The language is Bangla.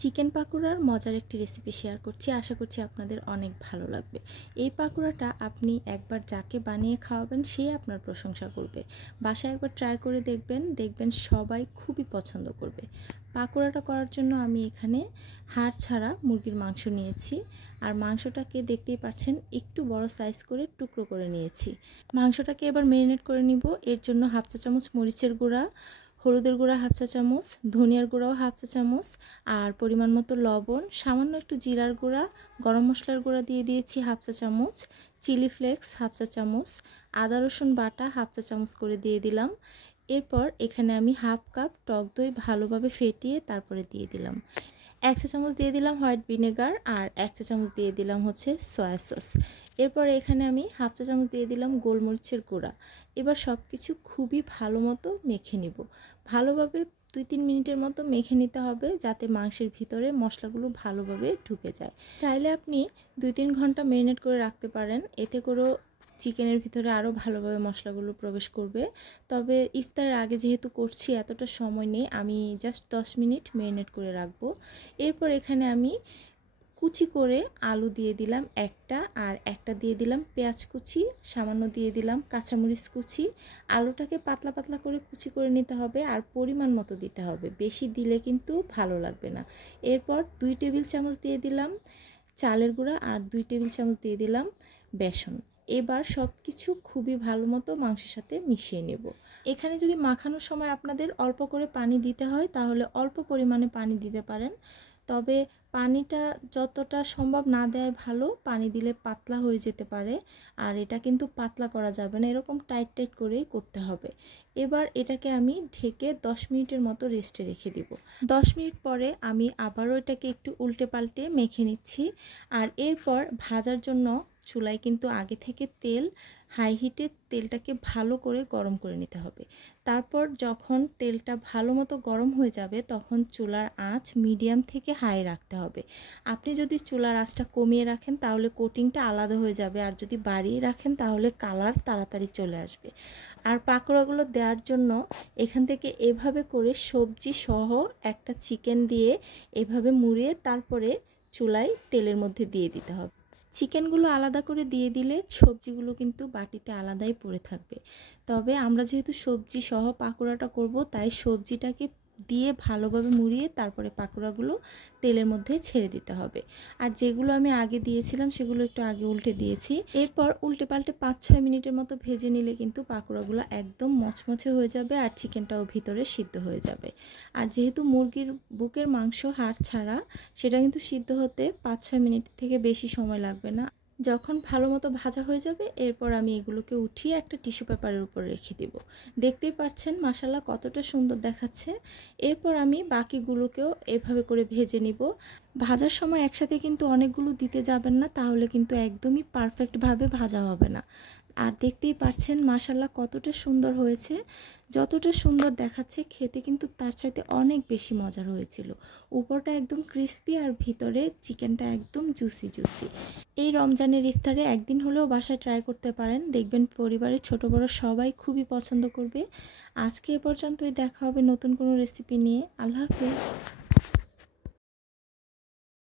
চিকেন পাকোড়ার মজার একটি রেসিপি শেয়ার করছি, আশা করছি আপনাদের অনেক ভালো লাগবে। এই পাকোড়াটা আপনি একবার যাকে বানিয়ে খাওয়াবেন সে আপনার প্রশংসা করবে। বাসায় একবার ট্রাই করে দেখবেন সবাই খুবই পছন্দ করবে। পাকোড়াটা করার জন্য আমি এখানে হাড় ছাড়া মুরগির মাংস নিয়েছি, আর মাংসটাকে দেখতেই পাচ্ছেন একটু বড় সাইজ করে টুকরো করে নিয়েছি। মাংসটাকে এবার ম্যারিনেট করে নিব। এর জন্য হাফ চা চামচ মরিচের গুঁড়া, হলুদের গুঁড়া হাফ চা চামচ, ধনিয়ার গুঁড়াও হাফ চা চামচ, আর পরিমাণ মতো লবণ, সামান্য একটু জিরার গুঁড়া, গরম মশলার গুঁড়া দিয়ে দিয়েছি হাফ চা চামচ, চিলি ফ্লেক্স হাফ চা চামচ, আদা রসুন বাটা হাফ চা চামচ করে দিয়ে দিলাম। এরপর এখানে আমি হাফ কাপ টক দই ভালোভাবে ফেটিয়ে তারপরে দিয়ে দিলাম। 1 চা চামচ দিয়ে দিলাম হোয়াইট ভিনেগার, আর 1 চা চামচ দিয়ে দিলাম হচ্ছে সয়া সস। এরপর এখানে আমি হাফ চা চামচ দিয়ে দিলাম গোলমরিচের গুঁড়া। এবার সব কিছু খুবই ভালো মতো মেখে নিব। ভালোভাবে 2-3 মিনিটের মতো মেখে নিতে হবে, যাতে মাংসের ভিতরে মশলাগুলো ভালোভাবে ঢুকে যায়। চাইলে আপনি 2-3 ঘন্টা ম্যারিনেট করে রাখতে পারেন, এতে করেও চিকেনের ভিতরে আরও ভালোভাবে মশলাগুলো প্রবেশ করবে। তবে ইফতারের আগে যেহেতু করছি, এতটা সময় নেই, আমি জাস্ট 10 মিনিট ম্যারিনেট করে রাখবো। এরপর এখানে আমি কুচি করে আলু দিয়ে দিলাম একটা, আর একটা দিয়ে দিলাম পেঁয়াজ কুচি, সামান্য দিয়ে দিলাম কাঁচামরিচ কুচি। আলুটাকে পাতলা পাতলা করে কুচি করে নিতে হবে, আর পরিমাণ মতো দিতে হবে, বেশি দিলে কিন্তু ভালো লাগবে না। এরপর 2 টেবিল চামচ দিয়ে দিলাম চালের গুঁড়া, আর 2 টেবিল চামচ দিয়ে দিলাম বেসন। এবার সব কিছু খুবই ভালো মতো মাংসের সাথে মিশিয়ে নেব। এখানে যদি মাখানোর সময় আপনাদের অল্প করে পানি দিতে হয়, তাহলে অল্প পরিমাণে পানি দিতে পারেন। তবে পানিটা যতটা সম্ভব না দেয় ভালো, পানি দিলে পাতলা হয়ে যেতে পারে, আর এটা কিন্তু পাতলা করা যাবে না, এরকম টাইট টাইট করেই করতে হবে। এবার এটাকে আমি ঢেকে 10 মিনিটের মতো রেস্টে রেখে দিব। 10 মিনিট পরে আমি আবারও এটাকে একটু উল্টে পাল্টে মেখে নিচ্ছি। আর এরপর ভাজার জন্য চুলায় কিন্তু আগে থেকে হাই হিটে তেলটাকে ভালো করে গরম করে নিতে হবে। তারপর যখন তেলটা ভালো মতো গরম হয়ে যাবে, তখন চুলার আঁচ মিডিয়াম থেকে হাই রাখতে হবে। আপনি যদি চুলার আঁচটা কমিয়ে রাখেন তাহলে কোটিংটা আলাদা হয়ে যাবে, আর যদি বাড়িয়ে রাখেন তাহলে কালার তাড়াতাড়ি চলে আসবে। আর পাকোড়াগুলো দেওয়ার জন্য এখান থেকে এভাবে করে সবজি সহ একটা চিকেন দিয়ে এভাবে মুড়িয়ে তারপরে চুলায় তেলের মধ্যে দিয়ে দিতে হবে। চিকেনগুলো আলাদা করে দিয়ে দিলে সবজিগুলো কিন্তু বাটিতে আলাদাই পড়ে থাকবে। তবে আমরা যেহেতু সবজি সহ পাকোড়াটা করব, তাই সবজিটাকে দিয়ে ভালোভাবে মুড়িয়ে তারপরে পাকোড়াগুলো তেলের মধ্যে ছেড়ে দিতে হবে। আর যেগুলো আমি আগে দিয়েছিলাম সেগুলো একটু আগে উল্টে দিয়েছি। এরপর উল্টে পাল্টে 5-6 মিনিটের মতো ভেজে নিলে কিন্তু পাকোড়াগুলো একদম মচমচে হয়ে যাবে, আর চিকেনটাও ভিতরে সিদ্ধ হয়ে যাবে। আর যেহেতু মুরগির বুকের মাংস হাড় ছাড়া, সেটা কিন্তু সিদ্ধ হতে 5-6 মিনিট থেকে বেশি সময় লাগবে না। যখন ভালো মতো ভাজা হয়ে যাবে, এরপর আমি এগুলোকে উঠিয়ে একটা টিস্যু পেপারের উপর রেখে দেব। দেখতেই পাচ্ছেন মাশাআল্লাহ কতটা সুন্দর দেখাচ্ছে। এরপর আমি বাকিগুলোকেও এভাবে করে ভেজে নিব। ভাজার সময় একসাথে কিন্তু অনেকগুলো দিতে যাবেন না, তাহলে কিন্তু একদমই পারফেক্টভাবে ভাজা হবে না। আর দেখতেই পাচ্ছেন মাশাআল্লাহ কতটা সুন্দর হয়েছে। যতটা সুন্দর দেখাচ্ছে, খেতে কিন্তু তার চাইতে অনেক বেশি মজার হয়েছিল। উপরটা একদম ক্রিস্পি, আর ভিতরে চিকেনটা একদম জুসি জুসি। এই রমজানের ইফতারে একদিন হলেও বাসায় ট্রাই করতে পারেন, দেখবেন পরিবারের ছোট বড় সবাই খুবই পছন্দ করবে। আজকে এ পর্যন্তই, দেখা হবে নতুন কোনো রেসিপি নিয়ে। আল্লাহ হাফেজ।